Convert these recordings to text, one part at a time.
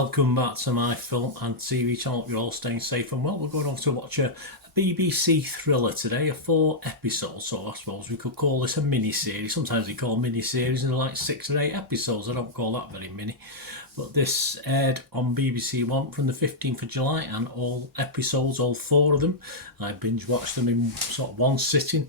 welcome back to my film and TV channel. You're all staying safe and well. We're going off to watch a BBC thriller today, a 4 episodes, so I suppose we could call this a mini-series. Sometimes we call mini-series in like 6 or 8 episodes. I don't call that very mini. But this aired on BBC One from the 15th of July, and all episodes, all 4 of them, I binge watched them in sort of one sitting,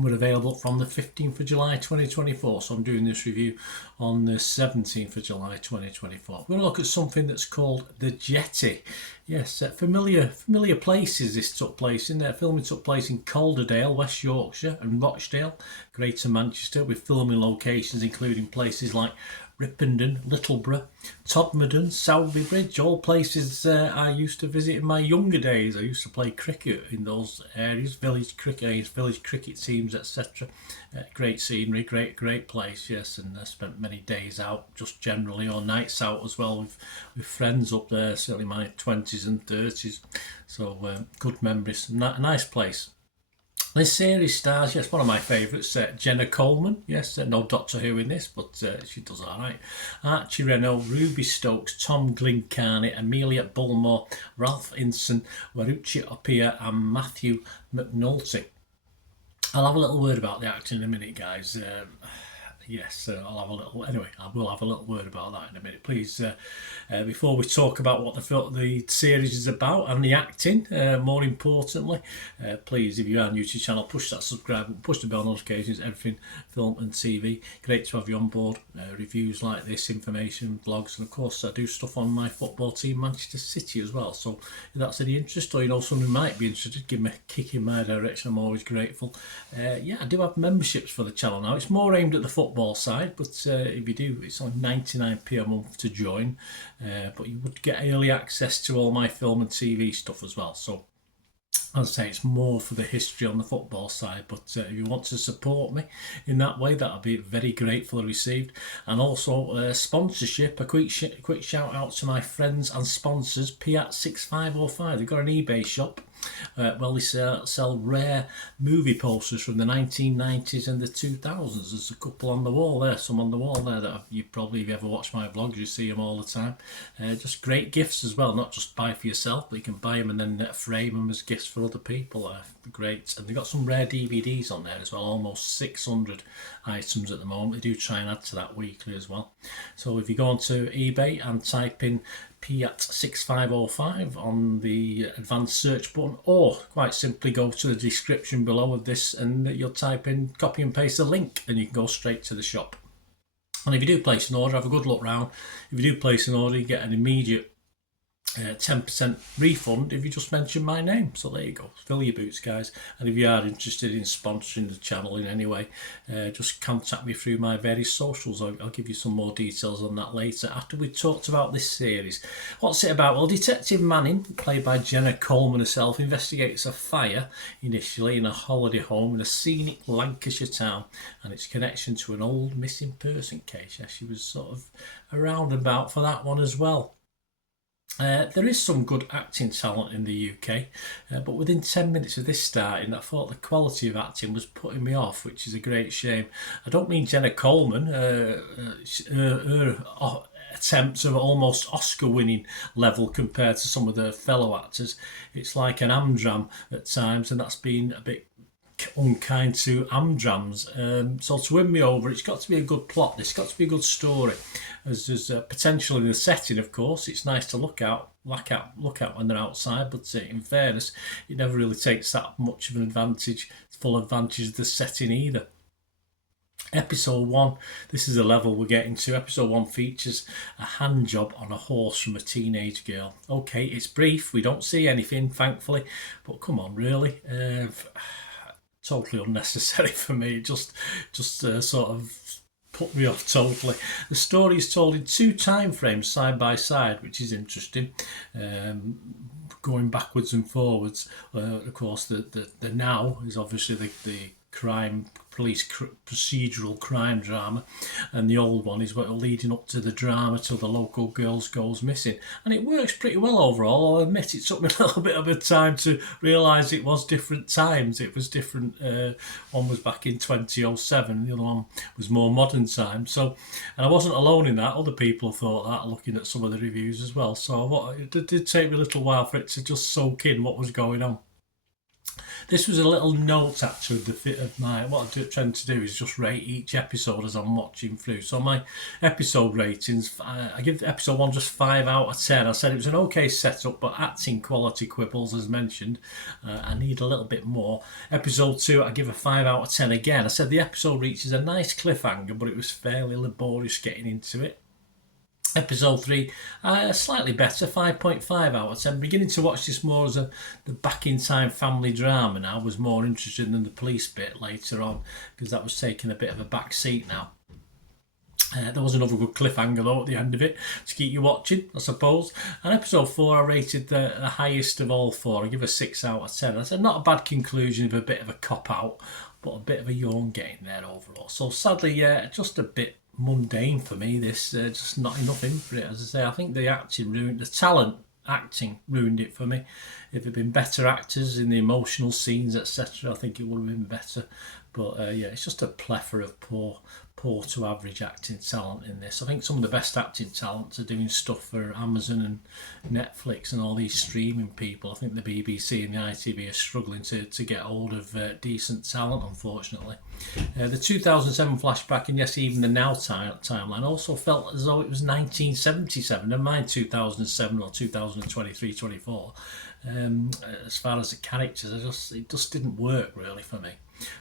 were available from the 15th of July 2024. So I'm doing this review on the 17th of July 2024. We're going to look at something that's called the Jetty. Yes, familiar places this took place in. Filming took place in Calderdale, West Yorkshire, and Rochdale, Greater Manchester, with filming locations including places like Ripponden, Littleborough, Todmorden, Sowerby Bridge, all places I used to visit in my younger days. I used to play cricket in those areas, village cricket teams, etc. Great scenery, great place, yes, and I spent many days out, just generally, or nights out as well with friends up there, certainly my 20s and 30s. So good memories, nice place. This series stars, yes, one of my favourites, Jenna Coleman. Yes, no Doctor Who in this, but she does all right. Archie Renault, Ruby Stokes, Tom Glencarney, Amelia Bulmore, Ralph Inson, Waruchi Opia, and Matthew McNulty. I'll have a little word about the acting in a minute, guys. Yes, I'll have a little. Anyway, I will have a little word about that in a minute. Please, before we talk about what the series is about and the acting, more importantly, please, if you are new to the channel, push that subscribe button, push the bell notifications, everything film and TV. Great to have you on board. Reviews like this, information, vlogs, and of course, I do stuff on my football team, Manchester City, as well. So if that's any interest, or you know someone who might be interested, give me a kick in my direction. I'm always grateful. Yeah, I do have memberships for the channel now. It's more aimed at the football side, but if you do, it's on 99p a month to join, but you would get early access to all my film and TV stuff as well. So as I say, it's more for the history on the football side, but if you want to support me in that way, that'll be very gratefully received. And also sponsorship, a quick shout out to my friends and sponsors, Piat6505. They've got an eBay shop. Well, they sell rare movie posters from the 1990s and the 2000s. There's a couple on the wall there, some on the wall there that you probably, if you ever watch my vlogs, you see them all the time. Just great gifts as well, not just buy for yourself, but you can buy them and then frame them as gifts for other people. Great. And they've got some rare DVDs on there as well, almost 600 items at the moment. They do try and add to that weekly as well. So if you go onto eBay and type in Piat6505 on the advanced search button, or quite simply go to the description below of this and you'll type in, copy and paste the link, and you can go straight to the shop. And if you do place an order, have a good look round. If you do place an order, you get an immediate 10% refund if you just mention my name. So there you go, fill your boots, guys. And if you are interested in sponsoring the channel in any way, just contact me through my various socials. I'll give you some more details on that later, after we talked about this series. What's it about? Well, Detective Manning, played by Jenna Coleman herself, investigates a fire initially in a holiday home in a scenic Lancashire town and its connection to an old missing person case. Yeah, she was sort of around about for that one as well. There is some good acting talent in the UK, but within 10 minutes of this starting, I thought the quality of acting was putting me off, which is a great shame. I don't mean Jenna Coleman. Her attempts are almost Oscar-winning level compared to some of the fellow actors. It's like an Amdram at times, and that's been a bit unkind to Amdrams. So to win me over, it's got to be a good plot. It's got to be a good story. As there's potential in the setting, of course. It's nice to look out when they're outside, but in fairness, it never really takes that much of an advantage, full advantage of the setting either. Episode 1, this is the level we're getting to. Episode 1 features a hand job on a horse from a teenage girl. Okay, it's brief, we don't see anything, thankfully, but come on, really? Totally unnecessary for me. Just sort of put me off totally. The story is told in 2 time frames side by side, which is interesting. Going backwards and forwards. Of course, the now is obviously the crime procedural crime drama, and the old one is what leading up to the drama till the local girl goes missing, and it works pretty well overall. I'll admit it took me a little bit of a time to realise it was different times. It was different. One was back in 2007, the other one was more modern times. So, and I wasn't alone in that. Other people thought that, looking at some of the reviews as well. So it did take me a little while for it to just soak in what was going on. This was a little note actually of my, what I'm trying to do is just rate each episode as I'm watching through. So my episode ratings, I give episode 1 just 5 out of 10. I said it was an okay setup, but acting quality quibbles as mentioned. I need a little bit more. Episode 2, I give a 5 out of 10 again. I said the episode reaches a nice cliffhanger, but it was fairly laborious getting into it. Episode 3, slightly better, 5.5 out of 10. Beginning to watch this more as the back in time family drama now. Was more interested than the police bit later on, because that was taking a bit of a back seat now. There was another good cliffhanger though at the end of it to keep you watching, I suppose. And episode 4, I rated the highest of all 4. I give a 6 out of 10. I said not a bad conclusion of a bit of a cop out, but a bit of a yawn getting there overall. So sadly, just a bit mundane for me. This just not enough in for it. As I say, I think the acting ruined, the talent acting ruined it for me. If it had been better actors in the emotional scenes, etc., I think it would have been better. But it's just a plethora of poor to average acting talent in this. I think some of the best acting talents are doing stuff for Amazon and Netflix and all these streaming people. I think the BBC and the ITV are struggling to get hold of decent talent, unfortunately. The 2007 flashback and yes, even the now timeline also felt as though it was 1977. Never mind 2007 or 2023-24. As far as the characters, it just didn't work really for me.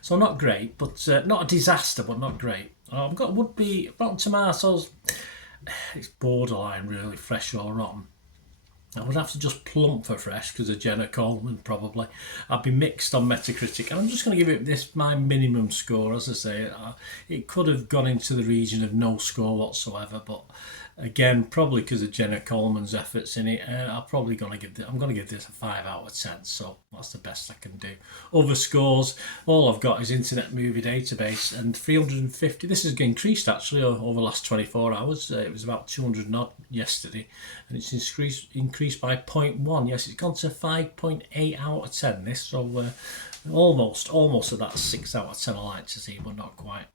So not great, but not a disaster, but not great. I've got would be Rotten Tomatoes. It's borderline really, fresh or rotten. I would have to just plump for fresh because of Jenna Coleman probably. I'd be mixed on Metacritic, and I'm just going to give it this my minimum score. As I say, it could have gone into the region of no score whatsoever, but again, probably because of Jenna Coleman's efforts in it, I'm going to give this a 5 out of 10. So that's the best I can do. Other scores, all I've got is Internet Movie Database, and 350. This has increased actually over the last 24 hours. It was about 200 and odd yesterday, and it's increased by 0.1. Yes, it's gone to 5.8 out of 10. This, so almost at that 6 out of 10 I like to see, but not quite.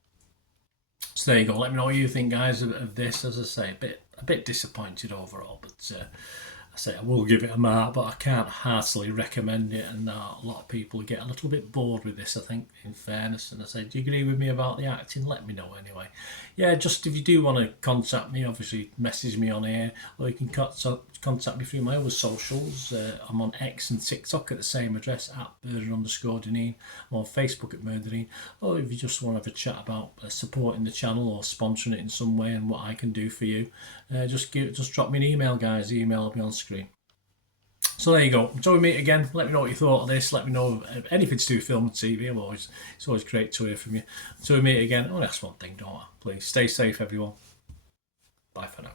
So there you go. Let me know what you think, guys, of this. As I say, a bit disappointed overall, but I say I will give it a mark, but I can't heartily recommend it, and a lot of people get a little bit bored with this, I think, in fairness. And I say, do you agree with me about the acting? Let me know anyway. Yeah, just if you do want to contact me, obviously message me on here, or you can contact me through my other socials. I'm on X and TikTok at the same address, @murder_Deneen. I'm on Facebook at Murderine. Or if you just want to have a chat about supporting the channel or sponsoring it in some way and what I can do for you, just drop me an email, guys. The email will be on screen. So there you go. Until we meet again, let me know what you thought of this. Let me know if anything to do with film and TV. It's always great to hear from you. Until we meet again, I want to ask one thing, don't I? Please stay safe, everyone. Bye for now.